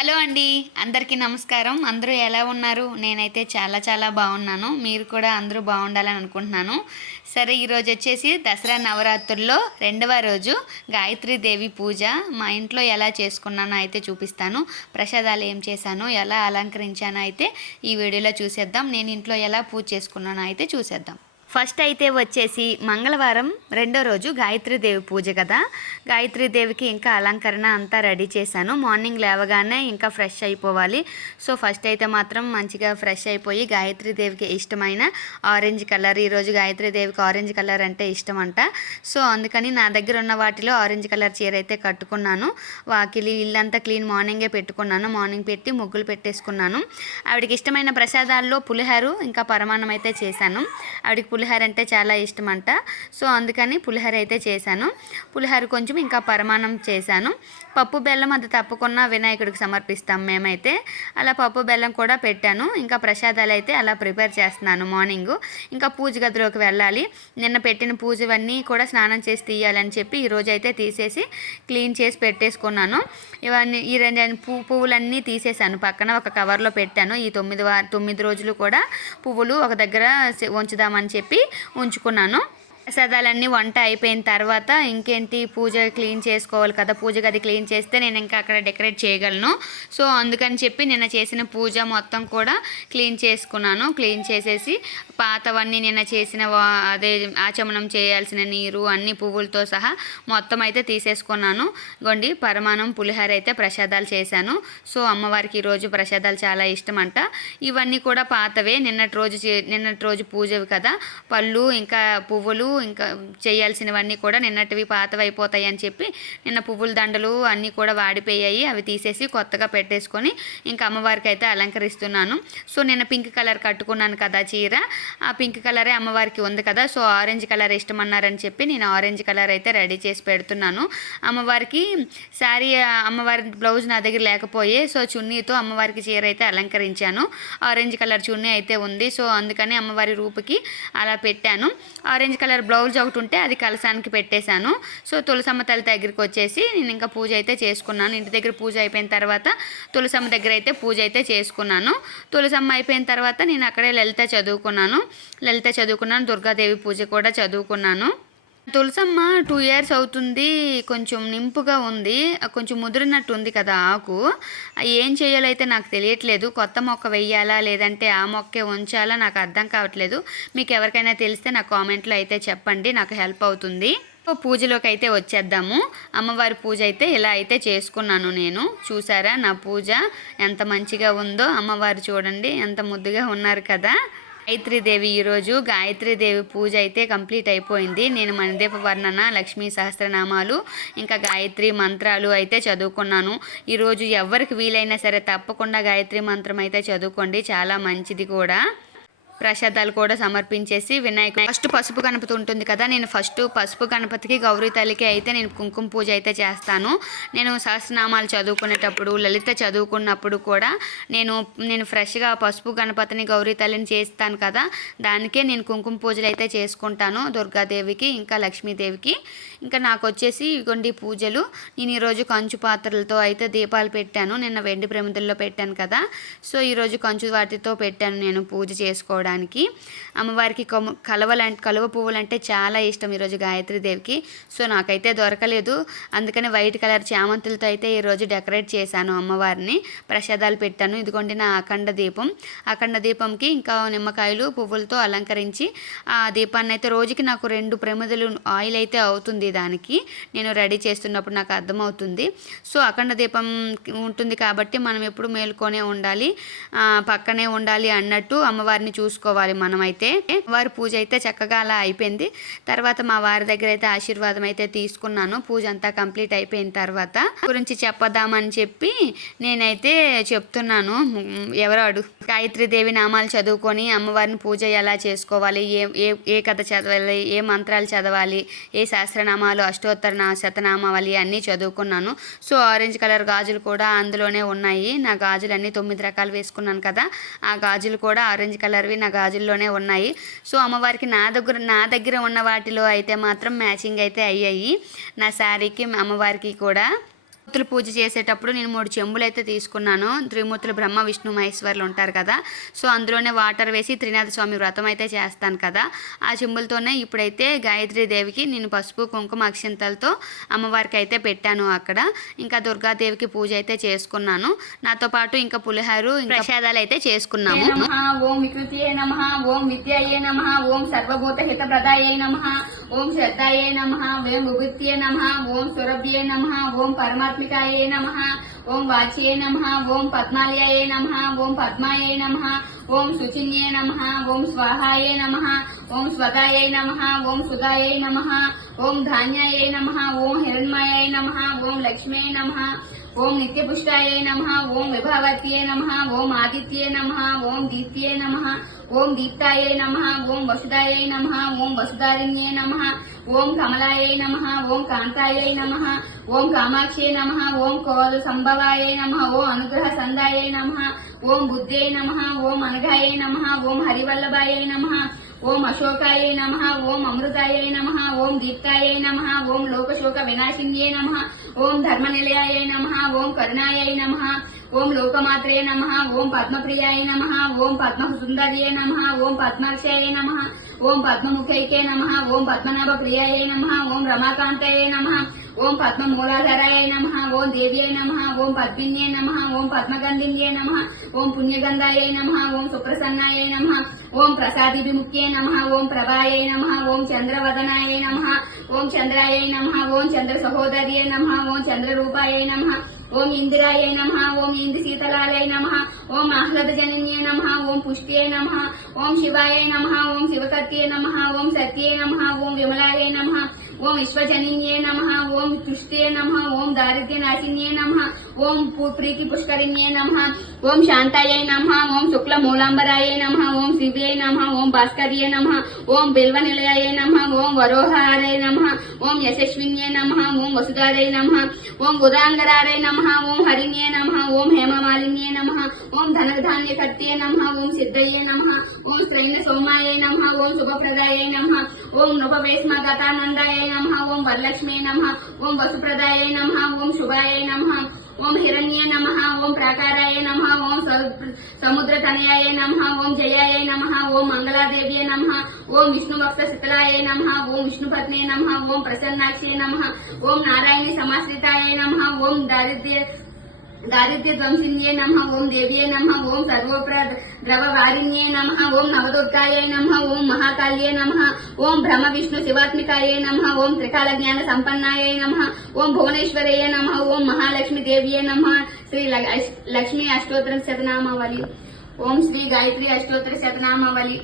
Hello అండి. అందరికీ నమస్కారం. అందరూ ఎలా ఉన్నారు? నేనైతే చాలా చాలా బాగున్నాను. మీరు కూడా అందరూ బాగుండాలని అనుకుంటున్నాను. సరే, ఈరోజు వచ్చేసి దసరా నవరాత్రుల్లో రెండవ రోజు గాయత్రీదేవి పూజ మా ఇంట్లో ఎలా చేసుకున్నానో అయితే చూపిస్తాను. ప్రసాదాలు ఏం చేశానో, ఎలా అలంకరించానో అయితే ఈ వీడియోలో చూసేద్దాం. నేను ఇంట్లో ఎలా పూజ చేసుకున్నానో అయితే చూసేద్దాం. ఫస్ట్ అయితే వచ్చేసి మంగళవారం రెండో రోజు గాయత్రీదేవి పూజ కదా. గాయత్రీదేవికి ఇంకా అలంకరణ అంతా రెడీ చేశాను. మార్నింగ్ లేవగానే ఇంకా ఫ్రెష్ అయిపోవాలి. సో ఫస్ట్ అయితే మాత్రం మంచిగా ఫ్రెష్ అయిపోయి గాయత్రీదేవికి ఇష్టమైన ఆరెంజ్ కలర్, ఈరోజు గాయత్రీదేవికి ఆరెంజ్ కలర్ అంటే ఇష్టం అంట. సో అందుకని నా దగ్గర ఉన్న వాటిలో ఆరెంజ్ కలర్ చీర అయితే కట్టుకున్నాను. వాకిలి ఇల్లంతా క్లీన్ మార్నింగే పెట్టుకున్నాను. మార్నింగ్ పెట్టి ముగ్గులు పెట్టేసుకున్నాను. ఆవిడకి ఇష్టమైన ప్రసాదాల్లో పులిహోర ఇంకా పరమాన్నం అయితే చేశాను. ఆవిడకి పులిహోర అంటే చాలా ఇష్టం అంట. సో అందుకని పులిహోర అయితే చేశాను. పులిహోర కొంచెం ఇంకా పరమాన్నం చేశాను. పప్పు బెల్లం అది తప్పకుండా వినాయకుడికి సమర్పిస్తాం మేమైతే. అలా పప్పు బెల్లం కూడా పెట్టాను. ఇంకా ప్రసాదాలు అయితే అలా ప్రిపేర్ చేస్తున్నాను మార్నింగు. ఇంకా పూజ గదిలోకి వెళ్ళాలి. నిన్న పెట్టిన పూజవన్నీ కూడా స్నానం చేసి తీయాలని చెప్పి ఈరోజు అయితే తీసేసి క్లీన్ చేసి పెట్టేసుకున్నాను. ఇవన్నీ ఈ రెండు పువ్వులన్నీ తీసేసాను. పక్కన ఒక కవర్లో పెట్టాను. ఈ 9 రోజులు కూడా పువ్వులు ఒక దగ్గర ఉంచుదామని చెప్పి ఉంచుకున్నాను. ప్రసాదాలన్నీ వంట అయిపోయిన తర్వాత ఇంకేంటి, పూజ క్లీన్ చేసుకోవాలి కదా. పూజ గది క్లీన్ చేస్తే నేను ఇంకా అక్కడ డెకరేట్ చేయగలను. సో అందుకని చెప్పి నిన్న చేసిన పూజ మొత్తం కూడా క్లీన్ చేసుకున్నాను. క్లీన్ చేసేసి పాతవన్నీ నిన్న చేసిన అదే ఆచమనం చేయాల్సిన నీరు అన్ని పువ్వులతో సహా మొత్తం అయితే తీసేసుకున్నాను. గొండి పరమాన్నం పులిహోర అయితే ప్రసాదాలు చేశాను. సో అమ్మవారికి ఈరోజు ప్రసాదాలు చాలా ఇష్టం అంట. ఇవన్నీ కూడా పాతవే, నిన్నటి రోజు పూజవి కదా. పళ్ళు ఇంకా పువ్వులు ఇంకా చేయాల్సినవన్నీ కూడా నిన్నటివి పాతవి అయిపోతాయి అని చెప్పి నిన్న పువ్వుల దండలు అన్నీ కూడా వాడిపోయాయి. అవి తీసేసి కొత్తగా పెట్టేసుకొని ఇంకా అమ్మవారికి అయితే అలంకరిస్తున్నాను. సో నిన్న పింక్ కలర్ కట్టుకున్నాను కదా చీర, ఆ పింక్ కలరే అమ్మవారికి ఉంది కదా. సో ఆరెంజ్ కలర్ ఇష్టమన్నారని చెప్పి నేను ఆరెంజ్ కలర్ అయితే రెడీ చేసి పెడుతున్నాను. అమ్మవారికి శారీ, అమ్మవారి బ్లౌజ్ నా దగ్గర లేకపోయే సో చున్నీతో అమ్మవారికి చీర అయితే అలంకరించాను. ఆరెంజ్ కలర్ చున్నీ అయితే ఉంది. సో అందుకని అమ్మవారి రూపుకి అలా పెట్టాను. ఆరెంజ్ కలర్ బ్లౌజ్ ఒకటి ఉంటే అది కలసానికి పెట్టేశాను. సో తులసమ్మ తల్లి దగ్గరికి వచ్చేసి నేను ఇంకా పూజ అయితే చేసుకున్నాను. ఇంటి దగ్గర పూజ అయిపోయిన తర్వాత తులసమ్మ దగ్గర అయితే పూజ అయితే చేసుకున్నాను. తులసమ్మ అయిపోయిన తర్వాత నేను అక్కడే లలిత చదువుకున్నాను. దుర్గాదేవి పూజ కూడా చదువుకున్నాను. తులసమ్మ 2 years అవుతుంది. కొంచెం నింపుగా ఉంది, కొంచెం ముదిరినట్టు ఉంది కదా ఆకు. ఏం చేయాలైతే నాకు తెలియట్లేదు. కొత్త మొక్క వెయ్యాలా లేదంటే ఆ మొక్కే ఉంచాలా నాకు అర్థం కావట్లేదు. మీకు ఎవరికైనా తెలిస్తే నాకు కామెంట్లో అయితే చెప్పండి, నాకు హెల్ప్ అవుతుంది. పూజలోకి అయితే వచ్చేద్దాము. అమ్మవారి పూజ అయితే ఇలా అయితే చేసుకున్నాను నేను. చూసారా నా పూజ ఎంత మంచిగా ఉందో. అమ్మవారు చూడండి ఎంత ముద్దుగా ఉన్నారు కదా. గాయత్రీదేవి ఈరోజు గాయత్రీదేవి పూజ అయితే కంప్లీట్ అయిపోయింది. నేను మణిదీప వర్ణన, లక్ష్మీ సహస్రనామాలు ఇంకా గాయత్రి మంత్రాలు అయితే చదువుకున్నాను. ఈరోజు ఎవరికి వీలైనా సరే తప్పకుండా గాయత్రి మంత్రం అయితే చదువుకోండి, చాలా మంచిది కూడా. ప్రసాదాలు కూడా సమర్పించేసి వినాయకుడు ఫస్ట్ పసుపు గణపతి ఉంటుంది కదా. నేను ఫస్ట్ పసుపు గణపతికి గౌరీ తల్లికి అయితే నేను కుంకుమ పూజ అయితే చేస్తాను. నేను సహస్రనామాలు చదువుకునేటప్పుడు, లలిత చదువుకున్నప్పుడు కూడా నేను ఫ్రెష్గా పసుపు గణపతిని గౌరీ తల్లిని చేస్తాను కదా. దానికే నేను కుంకుమ పూజలు అయితే చేసుకుంటాను, దుర్గాదేవికి ఇంకా లక్ష్మీదేవికి. ఇంకా నాకు వచ్చేసి ఇగోండి పూజలు. నేను ఈరోజు కంచు పాత్రలతో అయితే దీపాలు పెట్టాను. నిన్న వెండి ప్రమిదల్లో పెట్టాను కదా. సో ఈరోజు కంచు వాటితో పెట్టాను నేను పూజ చేసుకోవడానికి. అమ్మవారికి కలువ పువ్వులు అంటే చాలా ఇష్టం ఈరోజు గాయత్రీదేవికి. సో నాకైతే దొరకలేదు, అందుకని వైట్ కలర్ చామంతులతో అయితే ఈరోజు డెకరేట్ చేశాను అమ్మవారిని. ప్రసాదాలు పెట్టాను. ఇదిగోండి నా అఖండ దీపంకి ఇంకా నిమ్మకాయలు పువ్వులతో అలంకరించి ఆ దీపాన్ని అయితే రోజుకి నాకు 2 ప్రమిదలు ఆయిల్ అయితే అవుతుంది. దానికి నేను రెడీ చేస్తున్నప్పుడు నాకు అర్థమవుతుంది. సో అఖండ దీపం ఉంటుంది కాబట్టి మనం ఎప్పుడు మేలుకొనే ఉండాలి, పక్కనే ఉండాలి అన్నట్టు అమ్మవారిని చూసుకోవాలి మనమైతే. వారి పూజ అయితే చక్కగా అలా అయిపోయింది. తర్వాత మా వారి దగ్గర అయితే ఆశీర్వాదం అయితే తీసుకున్నాను. పూజ అంతా కంప్లీట్ అయిపోయిన తర్వాత గురించి చెప్పదామని చెప్పి నేనైతే చెప్తున్నాను. ఎవరో గాయత్రీదేవి నామాలు చదువుకొని అమ్మవారిని పూజ ఎలా చేసుకోవాలి, ఏ కథ చదవాలి, ఏ మంత్రాలు చదవాలి, ఏ సహస్రనామాలు, అష్టోత్తర శతనామావళి అన్నీ చదువుకున్నాను. సో ఆరెంజ్ కలర్ గాజులు కూడా అందులోనే ఉన్నాయి. నా గాజులన్నీ 9 రకాలు వేసుకున్నాను కదా, ఆ గాజులు కూడా ఆరెంజ్ కలర్వి నా గాజుల్లోనే ఉన్నాయి. సో అమ్మవారికి నా దగ్గర ఉన్న వాటిలో అయితే మాత్రం మ్యాచింగ్ అయితే అయ్యాయి నా శారీకి అమ్మవారికి కూడా. త్రిమూర్తులు పూజ చేసేటప్పుడు నేను 3 చెంబులు అయితే తీసుకున్నాను. త్రిమూర్తులు బ్రహ్మ విష్ణు మహేశ్వరులు ఉంటారు కదా, సో అందులోనే వాటర్ వేసి త్రినాథ స్వామి వ్రతం అయితే చేస్తాను కదా, ఆ చెంబులతోనే ఇప్పుడైతే గాయత్రీ దేవికి నేను పసుపు కుంకుమ అక్షింతలతో అమ్మవారికి అయితే పెట్టాను అక్కడ. ఇంకా దుర్గాదేవికి పూజ అయితే చేసుకున్నాను. నాతో పాటు ఇంకా పులిహారు ఇంకా ప్రసాదాలు అయితే చేసుకున్నాము. ఓం వికృతియే నమః, ఓం విద్యాయే నమః, ఓం సర్వభూత హిత ప్రదాయే నమః, ఓం శ్రద్ధాయే నమః, ఓం విభూత్యే నమః, ఓం సురభ్యే నమః, ఓం పరమాత్మికాయే నమః, ఓం వాచ్యే నమః, ఓం పద్మాలయాయే నమః, ఓం పద్మాయే నమః, ఓం శుచిన్యే నమః, ఓం స్వాహాయే నమః, ఓం స్వదాయే నమః, ఓం సుదాయే నమః, ఓం ధాన్యాయే నమః, ఓం హిరణ్మయాయ నమః, ఓం లక్ష్మీ నమః, ఓం నిత్యపుష్టాయే నమః, ఓం విభావత్యే నమః, ఓం ఆదిత్యే నమః, ఓం దీప్త్యే నమః, ఓం దీప్తాయే నమః, ఓం వసుదాయే నమః, ఓం వసుదారిణ్యే నమః, ఓం కమలాయే నమః, ఓం కాంతాయే నమః, ఓం కామాక్షే నమః, ఓం కోద సంభవాయే నమః, ఓం అనుగ్రహ సందాయే నమః, ఓం బుద్ధే నమః, ఓం అనఘాయే నమః, ఓం హరివల్లభాయే నమః, ఓం అశోకాయే నమః, ఓం అమృతాయే నమః, ఓం దీప్తాయే నమః, ఓం లోకశోక వినాశిన్యే నమః, ఓం ధర్మనిలయాయే నమః, ఓం కరుణాయే నమః, ఓం లోకమాత్రే నమః, ఓం పద్మప్రియాయ నమః, ఓం పద్మసుందర్యే నమః, ఓం పద్మాక్షయాయ నమః, ఓం పద్మముఖైకే నమః, ఓం పద్మనాభ ప్రియాయ నమః, ఓం రమాకాంతయే నమః, ఓం పద్మమూలాధారాయ నమః, ఓం దేవ్యై నమః, ఓం పద్మిన్యే నమః, ఓం పద్మగంధిన్యే నమః, ఓం పుణ్యగంధాయై నమః, ఓం సుప్రసన్నాయై నమః, ఓం ప్రసాదిభిముఖ్యే నమః, ఓం ప్రభాయై నమః, ఓం చంద్రవదనాయై నమః, ఓం చంద్రాయై నమః, ఓం చంద్ర సహోదర్యై నమః, ఓం చంద్రరూపాయై నమః, ఓం ఇందిరాయై నమః, ఓం ఇందు శీతలాయై నమః, ఓం ఆహ్లాదజనన్యే నమః, ఓం పుష్ట్యే నమః, ఓం శివాయై నమః, ఓం శివకత్యే నమః, ఓం సత్యే నమః, ఓం విమలాయై నమః, ఓం విశ్వజనిన్యే నమః, ఓం పుష్ట్యే నమః, ఓం దారిద్ర్యనాశిన్యే నమః, ఓం ప్రీతి పుష్కరిణ్యే నమః, ఓం శాంతాయై నమః, ఓం శుక్ల మూలాంబరాయై నమః, ఓం శివ్యై నమః, ఓం భాస్కర్యే నమః, ఓం బిల్వనిలయాయై నమః, ఓం వరోహారై నమః, ఓం యశస్విన్యే నమః, ఓం వసుధారై నమః, ఓం ఉదాంగరారై నమః, ఓం హరిణ్యే నమః, ఓం హేమమాలిన్యే నమః, ఓం ధనధాన్యకర్త్యే నమః, ఓం సిద్ధయ్యే నమః, ఓం శ్రైన సోమాయై నమః, ఓం శుభప్రదాయై నమః, ఓం నృపవేస్మ గతానందాయై నమః, ఓం వరలక్ష్మీ నమః, ఓం వసుప్రదాయై నమః, ఓం శుభాయై నమః, ఓం హిరణ్యే నమః, ఓం ప్రాకారాయ నమః, ఓం సముద్రతనయాయ నమః, ఓం జయాయ నమః, ఓం మంగళాదేవ్యే నమః, ఓం విష్ణువక్ష శితలాయ నమః, ఓం విష్ణుపత్నే నమః, ఓం ప్రసన్నాక్షే నమః, ఓం నారాయణి సమాశ్రితాయ నమః, ఓం దారిద్ర్య ధ్వంసిన్యే నమః, ఓం దేవ్యే నమః, ఓం సర్వోప్రద్రవవారిణ్యే నమః, ఓం నవదుర్గాయై నమః, ఓం మహాకాళ్యే నమః, ఓం బ్రహ్మ విష్ణు శివాత్మికాయే నమః, ఓం త్రికాల జ్ఞాన సంపన్నాయై నమః, ఓం భువనేశ్వరయే నమః, ఓం మహాలక్ష్మి దేవ్యే నమః. శ్రీ లక్ష్మీ అష్టోత్తర శతనామావళి. ఓం శ్రీ గాయత్రి అష్టోత్తర శతనామావళి.